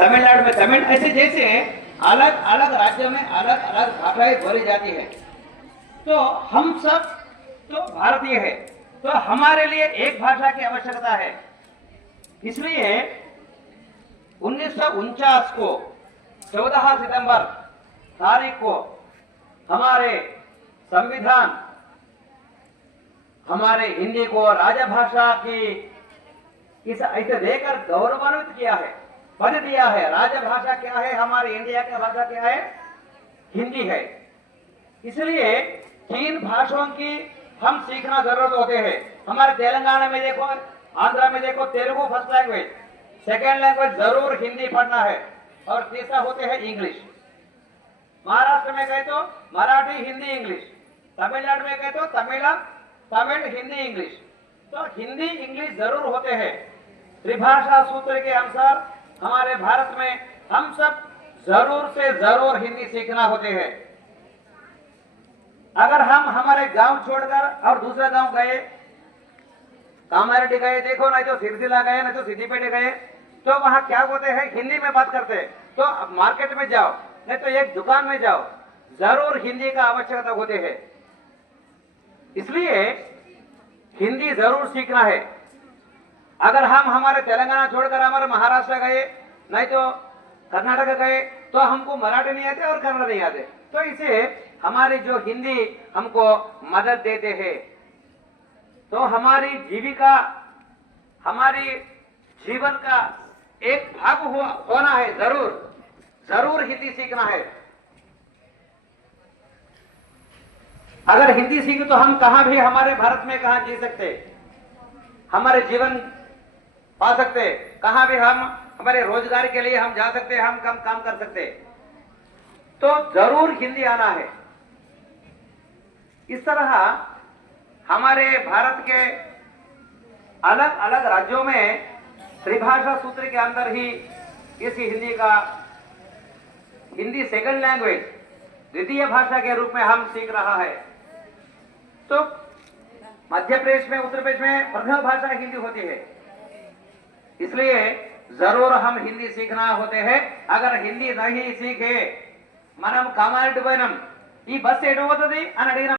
तमिलनाडु में तमिल, ऐसे जैसे अलग अलग राज्य में अलग अलग भाषाएं बोली जाती है। तो हम सब तो भारतीय है, तो हमारे लिए एक भाषा की आवश्यकता है। इसलिए 1949 को 14 सितंबर तारीख को हमारे संविधान हमारे हिंदी को राजभाषा की इस ऐसे देकर गौरवान्वित किया है, पद दिया है। राजभाषा क्या है? हमारे इंडिया की भाषा क्या है? हिंदी है। इसलिए 3 भाषाओं की हम सीखना जरूरत होते हैं। हमारे तेलंगाना में देखो, आंध्रा में देखो, Telugu first language, second language जरूर हिंदी पढ़ना है, और तीसरा होते हैं इंग्लिश। महाराष्ट्र में गए तो मराठी, हिंदी, इंग्लिश। तमिलनाडु में गए तो तमिल, हिंदी, इंग्लिश। तो हिंदी इंग्लिश जरूर होते हैं। त्रिभाषा सूत्र के अनुसार हमारे भारत में हम सब जरूर से जरूर हिंदी सीखना होते हैं। अगर हम हमारे गांव छोड़कर और दूसरा गांव गए, कामारेड्डी गए देखो, नहीं तो सिरसिला गए, नहीं तो सिद्दीपेट गए, तो वहां क्या होते हैं? हिंदी में बात करते हैं। तो मार्केट में जाओ, नहीं तो एक दुकान में जाओ, जरूर हिंदी का आवश्यकता होते हैं। इसलिए हिंदी जरूर सीखना है। अगर हम हमारे तेलंगाना छोड़कर हमारे महाराष्ट्र गए, नहीं तो कर्नाटक गए, तो हमको मराठी नहीं आते और कन्नड़ नहीं आते। तो इसे हमारी जो हिंदी हमको मदद देते हैं। तो हमारी जीविका, हमारी जीवन का एक भाग होना है। जरूर हिंदी सीखना है। अगर हिंदी सीखे तो हम कहां भी हमारे भारत में कहां जी सकते, हमारे जीवन पा सकते, कहां भी हम हमारे रोजगार के लिए हम जा सकते, हम कम काम कर सकते। तो जरूर हिंदी आना है। इस तरह हमारे भारत के अलग अलग राज्यों में त्रिभाषा सूत्र के अंदर ही इस हिंदी सेकंड लैंग्वेज, द्वितीय भाषा के रूप में हम सीख रहा है। तो मध्य प्रदेश में, उत्तर प्रदेश में प्रथम भाषा हिंदी होती है। इसलिए जरूर हम हिंदी सीखना होते हैं। अगर हिंदी नहीं सीखे, మనం కామారెడ్డి పోయినాం, ఈ బస్సు ఎటు పోతుంది అని అడిగినాం